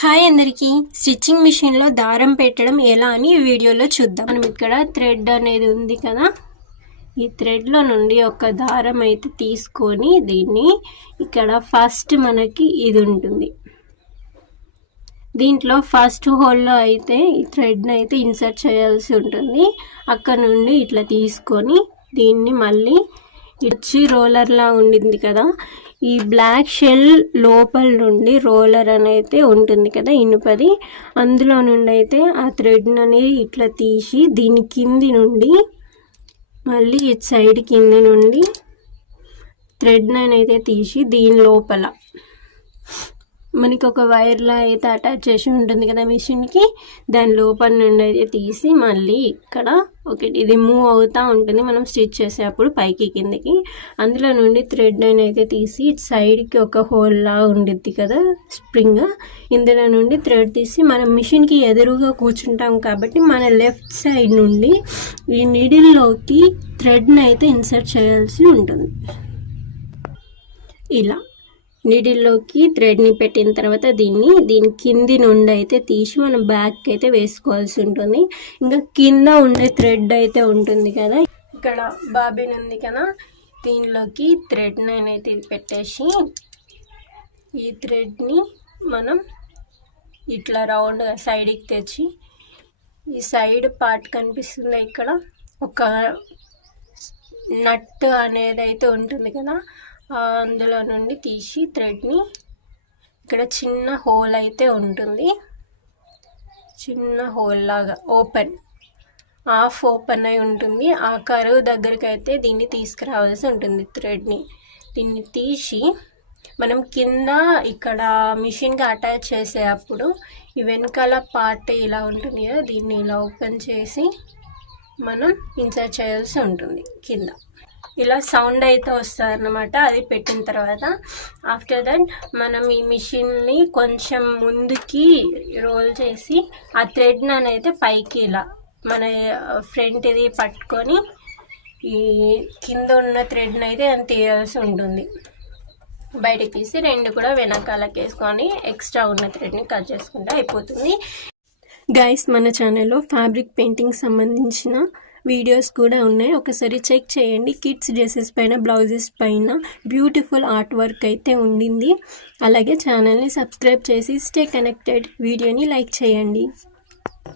Hi అందరికీ, stitching మిషన్లో దారం పెట్టడం ఎలా అని ఈ వీడియోలో చూద్దాం. మనం ఇక్కడ థ్రెడ్ అనేది ఉంది కదా, ఈ థ్రెడ్లో నుండి ఒక దారం అయితే తీసుకొని దీన్ని ఇక్కడ ఫస్ట్ మనకి ఇది ఉంటుంది, దీంట్లో ఫస్ట్ హోల్లో అయితే ఈ థ్రెడ్ని అయితే ఇన్సర్ట్ చేయాల్సి ఉంటుంది. అక్కడ నుండి ఇట్లా తీసుకొని దీన్ని మళ్ళీ ఇచ్చి రోలర్లా ఉండింది కదా, ఈ బ్లాక్ షెల్ లోపల నుండి రోలర్ అనేది ఉంటుంది కదా ఇనుపది, అందులో నుండి అయితే ఆ థ్రెడ్ అనేది ఇట్లా తీసి దీని కింది నుండి మళ్ళీ ఇటు సైడ్ కింది నుండి థ్రెడ్ అయితే తీసి దీని లోపల మనకి ఒక వైర్లా అయితే అటాచ్ చేసి ఉంటుంది కదా మిషన్కి, దాని లోపల నుండి అయితే తీసి మళ్ళీ ఇక్కడ ఒకటి ఇది మూవ్ అవుతూ ఉంటుంది మనం స్టిచ్ చేసేటప్పుడు పైకి కిందకి, అందులో నుండి థ్రెడ్ అయితే తీసి ఇటు సైడ్కి ఒక హోల్ లా ఉండిద్ది కదా స్ప్రింగ్, ఇందులో నుండి థ్రెడ్ తీసి మనం మిషన్కి ఎదురుగా కూర్చుంటాం కాబట్టి మన లెఫ్ట్ సైడ్ నుండి ఈ నీడిల్లోకి థ్రెడ్ని అయితే ఇన్సర్ట్ చేయాల్సి ఉంటుంది. ఇలా నీడిల్లోకి థ్రెడ్ని పెట్టిన తర్వాత దీని కింది నుండి అయితే తీసి మనం బ్యాక్ అయితే వేసుకోవాల్సి ఉంటుంది. ఇంకా కింద ఉండే థ్రెడ్ అయితే ఉంటుంది కదా, ఇక్కడ బాబిన్ ఉంది కదా, దీనిలోకి థ్రెడ్ అయితే పెట్టేసి ఈ థ్రెడ్ని మనం ఇట్లా రౌండ్ సైడ్కి తెచ్చి ఈ సైడ్ పార్ట్ కనిపిస్తుంది ఇక్కడ ఒక నట్ అనేది అయితే ఉంటుంది కదా, అందులో నుండి తీసి థ్రెడ్ని ఇక్కడ చిన్న హోల్ అయితే ఉంటుంది, చిన్న హోల్ లాగా హాఫ్ ఓపెన్ అయి ఉంటుంది. ఆ కరువు దగ్గరికి అయితే దీన్ని తీసుకురావాల్సి ఉంటుంది. దీన్ని తీసి మనం కింద ఇక్కడ మిషన్కి అటాచ్ చేసేటప్పుడు ఈ వెనకాల పార్ట్ ఇలా ఉంటుంది కదా, దీన్ని ఇలా ఓపెన్ చేసి మనం ఇన్సర్ట్ చేయాల్సి ఉంటుంది. కింద ఇలా సౌండ్ అయితే వస్తుంది అన్నమాట. అది పెట్టిన తర్వాత ఆఫ్టర్ దట్ మనం ఈ మిషన్ని కొంచెం ముందుకి రోల్ చేసి ఆ థ్రెడ్ అయితే పైకి ఇలా మన ఫ్రంట్ ఇది పట్టుకొని ఈ కింద ఉన్న థ్రెడ్ అయితే అని తీయాల్సి ఉంటుంది. బయటకు తీసి రెండు కూడా వెనకాలకి వేసుకొని ఎక్స్ట్రా ఉన్న థ్రెడ్ని కట్ చేసుకుంటే అయిపోతుంది. గైస్, మన ఛానల్లో ఫ్యాబ్రిక్ పెయింటింగ్ సంబంధించిన వీడియోస్ కూడా ఉన్నాయి, ఒకసారి చెక్ చేయండి. కిడ్స్ డ్రెస్సెస్ పైన, బ్లౌజెస్ పైన బ్యూటిఫుల్ ఆర్ట్ వర్క్ అయితే ఉండింది. అలాగే ఛానల్ని సబ్స్క్రైబ్ చేసి స్టే కనెక్టెడ్, వీడియోని లైక్ చేయండి.